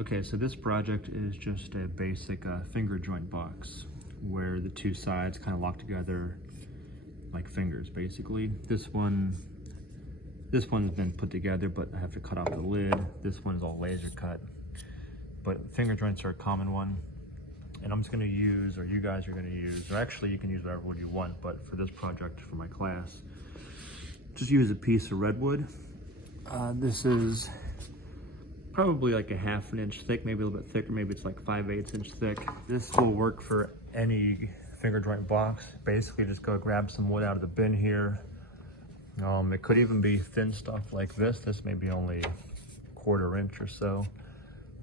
Okay, so this project is just a basic finger joint box where the two sides kind of lock together like fingers, basically. This one's been put together, but I have to cut off the lid. This one's all laser cut, but finger joints are a common one. And I'm just gonna use, or you guys are gonna use, or actually you can use whatever wood you want, but for this project, for my class, just use a piece of redwood. This is probably like a 1/2 inch thick, maybe a little bit thicker, maybe it's like 5/8 inch thick. This will work for any finger joint box. Basically just go grab some wood out of the bin here. It could even be thin stuff like this. This may be only 1/4 inch or so.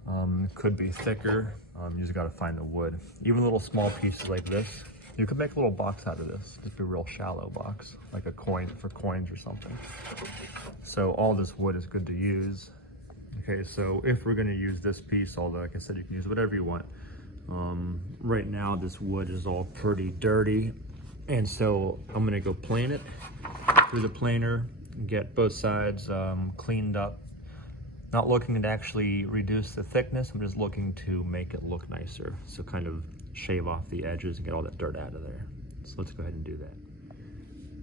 It could be thicker. You just gotta find the wood. Even little small pieces like this, you could make a little box out of this. Just a real shallow box, like a coin for coins or something. So all this wood is good to use. Okay, so if we're gonna use this piece, although like I said, you can use whatever you want. Right now this wood is all pretty dirty. And so I'm gonna go plane it through the planer, get both sides cleaned up. Not looking to actually reduce the thickness, I'm just looking to make it look nicer. So kind of shave off the edges and get all that dirt out of there. So let's go ahead and do that.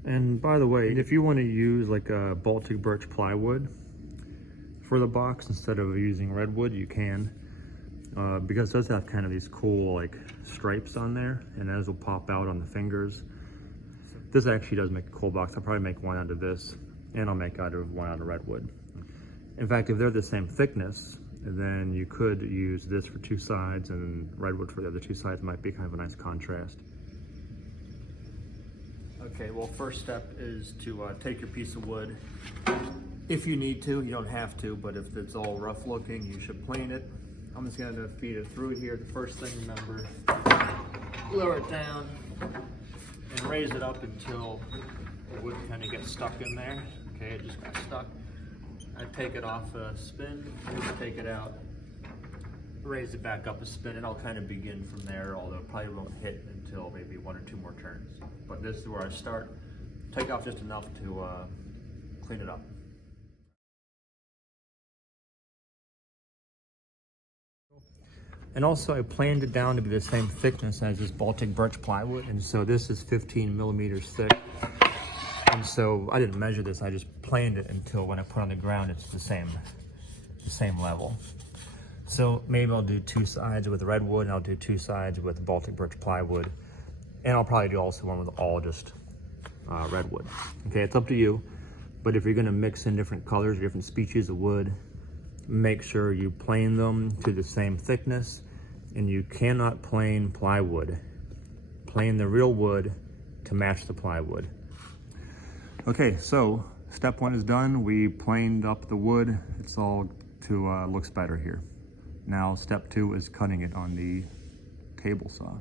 And by the way, if you want to use like a Baltic birch plywood for the box instead of using redwood, you can. Because it does have kind of these cool like stripes on there, and those will pop out on the fingers. This actually does make a cool box. I'll probably make one out of this, and I'll make one out of redwood. In fact, if they're the same thickness, then you could use this for two sides and redwood for the other two sides. Might be kind of a nice contrast. Okay, well, first step is to take your piece of wood. If you need to, you don't have to, but if it's all rough looking, you should plane it. I'm just gonna feed it through here. The first thing, remember, lower it down and raise it up until the wood kind of gets stuck in there. Okay, it just got stuck. I take it off a spin, just take it out, raise it back up a spin, and I'll kind of begin from there, although it probably won't hit until maybe 1 or 2 more turns. But this is where I start. Take off just enough to clean it up. And also I planed it down to be the same thickness as this Baltic birch plywood, and so this is 15 millimeters thick. And so I didn't measure this, I just planed it until when I put it on the ground, it's the same level. So maybe I'll do 2 sides with redwood, and I'll do 2 sides with Baltic birch plywood. And I'll probably do also one with all just redwood. Okay, it's up to you. But if you're gonna mix in different colors, different species of wood, make sure you plane them to the same thickness, and you cannot plane plywood. Plane the real wood to match the plywood. Okay, so step 1 is done. We planed up the wood. It's all looks better here. Now step 2 is cutting it on the table saw.